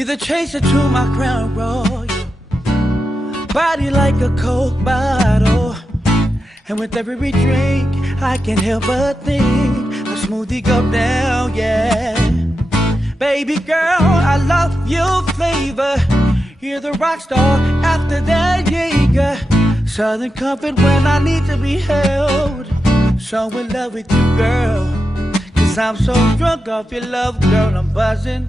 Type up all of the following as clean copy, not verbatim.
You're the chaser to my crown royal, body like a Coke bottle. And with every drink, I can't help but think a smoothie go down, yeah. Baby girl, I love your flavor. You're the rock star after that Jaeger. Southern comfort when I need to be held. So in love with you, girl, 'cause I'm so drunk off your love, girl, I'm buzzing.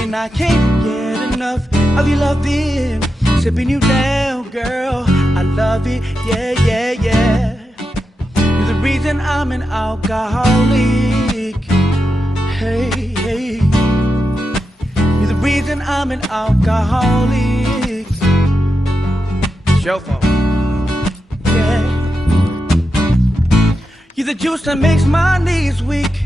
And I can't get enough of your loving. Sipping you down, girl, I love it, yeah, yeah, yeah. You're the reason I'm an alcoholic. Hey, hey. You're the reason I'm an alcoholic. It's your fault. Yeah. You're the juice that makes my knees weak.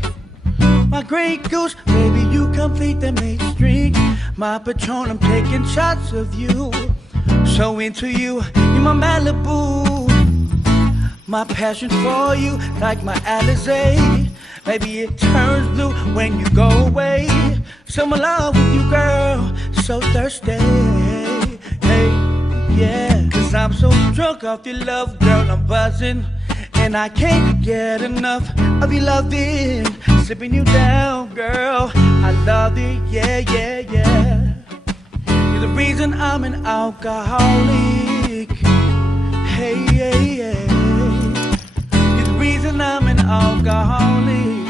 My Grey Goose, baby, you complete the mixed drink. My Patron, I'm taking shots of you. So into you, you're my Malibu. My passion for you, like my Alizé. Maybe it turns blue when you go away. So I'm in love with you, girl, so thirsty. Hey, yeah, 'cause I'm so drunk off your love, girl, I'm buzzing. And I can't get enough of your loving. Sipping you down, girl, I love it, yeah, yeah, yeah. You're the reason I'm an alcoholic. Hey, yeah, yeah. You're the reason I'm an alcoholic.